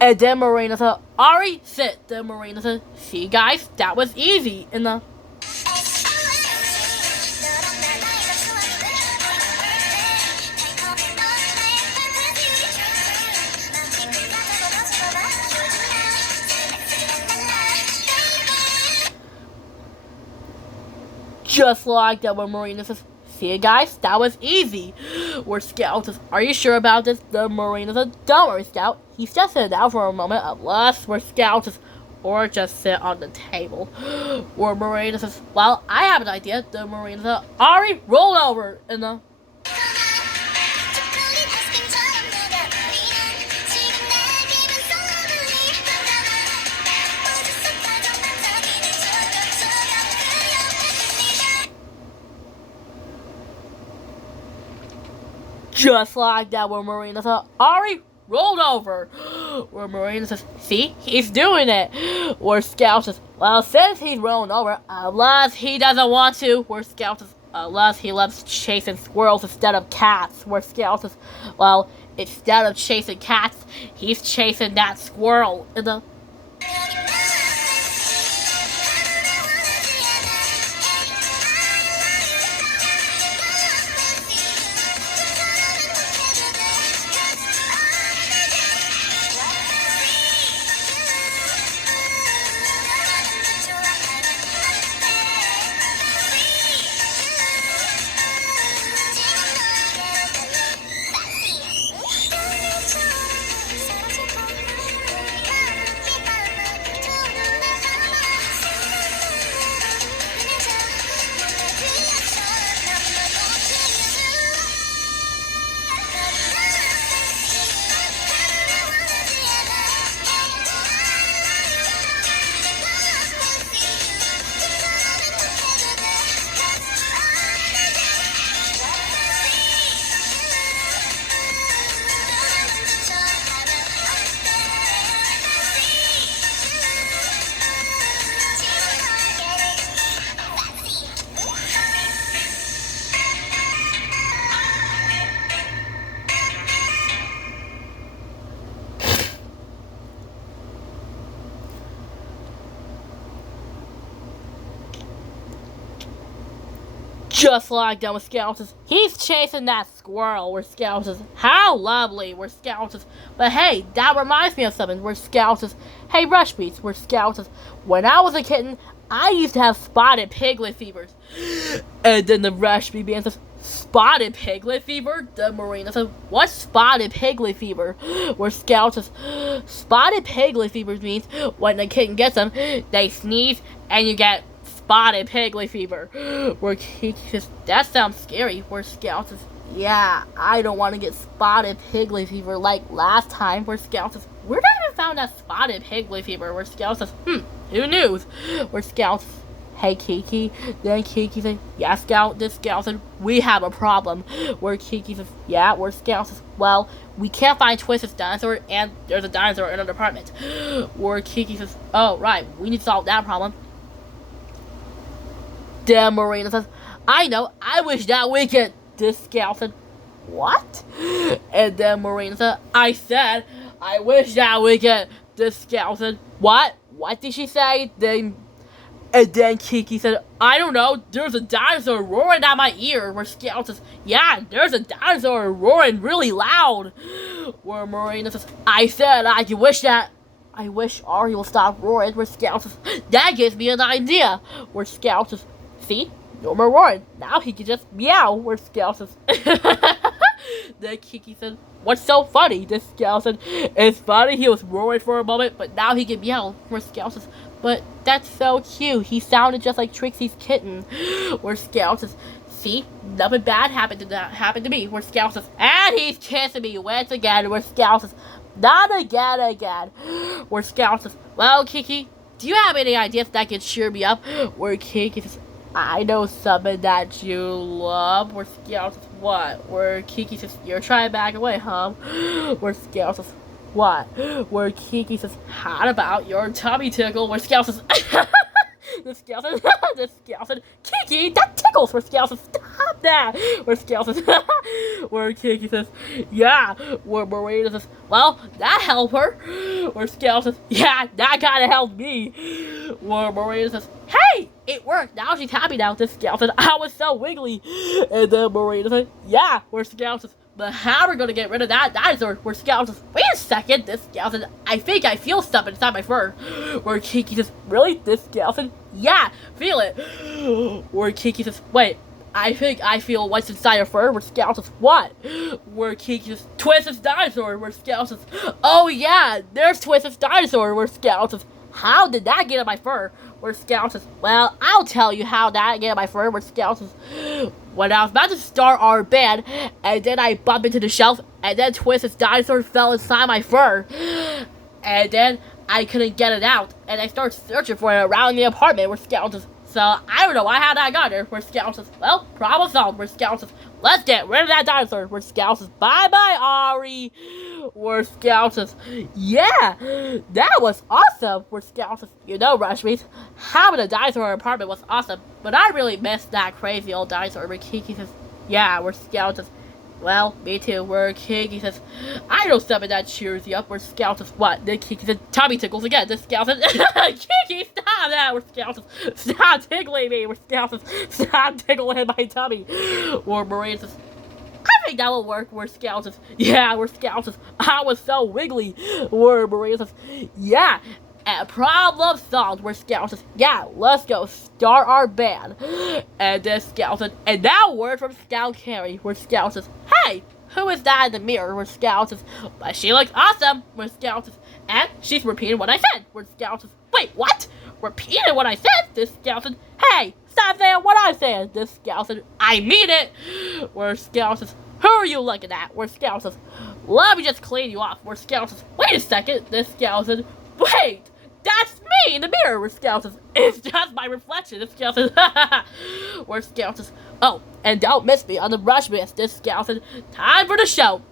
And then Marina said, Ari, sit. Then Marina said, see guys, that was easy. And the just like that when Marina says, see guys, that was easy. Where Scout says, are you sure about this? The Marina says, don't worry Scout. He's just sit down for a moment unless where Scout says, or just sit on the table. Where Marina says, well, I have an idea. The Marina says, Ari, roll over. And the just like that when Marina says, Ari, rolled over. Where Marina says, see, he's doing it. Where Scout says, well, since he's rolling over, unless he doesn't want to. Where Scout says, unless he loves chasing squirrels instead of cats. Where Scout says, well, instead of chasing cats, he's chasing that squirrel. In the just like that with Scout says, he's chasing that squirrel. Where Scout says, how lovely. Where Scout says, but hey, that reminds me of something. Where Scout says, hey Rush Beats. Where Scout says, when I was a kitten, I used to have spotted piglet fevers. And then the Rush Beat band says, spotted piglet fever? The Marina says, what's spotted piglet fever? Where Scout says, spotted piglet fever means when the kitten gets them, they sneeze and you get spotted piglet fever. Where Kiki says, that sounds scary. Where Scout says, yeah, I don't want to get spotted piglet fever like last time. Where Scout says, where did I even found that spotted piglet fever? Where Scout says, who knew? Where Scout says, hey Kiki. Then Kiki says, yeah Scout. This Scout said, we have a problem. Where Kiki says, yeah. Where Scout says, well, we can't find Twisted's dinosaur and there's a dinosaur in our department. Where Kiki says, oh right, we need to solve that problem. Then Marina says, I know, I wish that we could. This Scout said, what? And then Marina said, I wish that we could. This Scout said, what? What did she say? And then Kiki said, I don't know, there's a dinosaur roaring at my ear. Where Scout says, yeah, there's a dinosaur roaring really loud. Where Marina says, I wish Ari will stop roaring. Where Scout says, that gives me an idea. Where Scout says, see? No more roaring. Now he can just meow. Where Scout says, then Kiki said, what's so funny? This Scout said, it's funny he was roaring for a moment, but now he can meow. Where Scout says, but that's so cute. He sounded just like Trixie's kitten. Where Scout says, see? Nothing bad happened to me. Where Scout says, and he's kissing me once again. Where Scout says, not again. Where Scout says, well, Kiki, do you have any ideas that can cheer me up? Where Kiki says, I know something that you love. Where Scout says, what? Where Kiki says, you're trying to back away, huh? Where Scout says, what? Where Kiki says, how about your tummy tickle? Where Scout says, The skeleton, the skeleton, Kiki, that tickles. Where skeleton, stop that. Where skeleton, where Kiki says, yeah. Where Marina says, well, that helped her. Where skeleton, yeah, that kind of helped me. Where Marina says, hey, it worked. Now she's happy now. This skeleton, I was so wiggly. And then Marina says, yeah. Where skeleton, but how are we gonna get rid of that dinosaur? Where Scout says, wait a second, this skeleton, I think I feel stuff inside my fur. Where Kiki says, really? This skeleton? Yeah, feel it. Where Kiki says, wait, I think I feel what's inside your fur. Where Scout says, what? Where Kiki says, Twisted dinosaur. Where Scout says, oh yeah, there's Twisted dinosaur. Where Scout says, how did that get in my fur? Where Scout says, well, I'll tell you how that get in my fur. Where Scout says, when I was about to start our band, and then I bumped into the shelf, and then Twisted dinosaur fell inside my fur. And then I couldn't get it out, and I started searching for it around the apartment. Where Scout says, so I don't know how that got there. Where Scout says, well, problem solved. Where Scout says, let's get rid of that dinosaur. Where Scout says, bye-bye, Ari. Where Scout says, yeah, that was awesome. Where Scout says, you know, Rushmeat, having a dinosaur in our apartment was awesome, but I really missed that crazy old dinosaur. Where Kiki says, yeah. Where Scout says, well, me too. Where Kiki says, I know something that cheers you up. Where Scout says, what? Then Kiki says, tummy tickles again. Then Scout says, Kiki, stop that. Where Scout says, stop tickling me. Where Scout says, stop tickling my tummy. Where Marina says, I think that will work. Where Scout says, yeah. Where Scout says, I was so wiggly. Where Marina says, yeah. And problem solved. Where Scout says, yeah, let's go start our band. And then Scout says, and now word from Scout Carrie. Where Scout says, hey, who is that in the mirror? Where Scout says, but she looks awesome. Where Scout says, and she's repeating what I said. Where Scout says, wait, what? Repeating what I said? This Scout says, hey, stop saying what I said. This Scout says, I mean it. Where Scout says, who are you looking at? Where Scout says, let me just clean you off. Where Scout says, wait a second. This Scout says, wait, that's me in the mirror. Where Scout says, it's just my reflection. This Scout says, where Scout says, oh, and don't miss me on the Rush Miss. This Scout says, time for the show.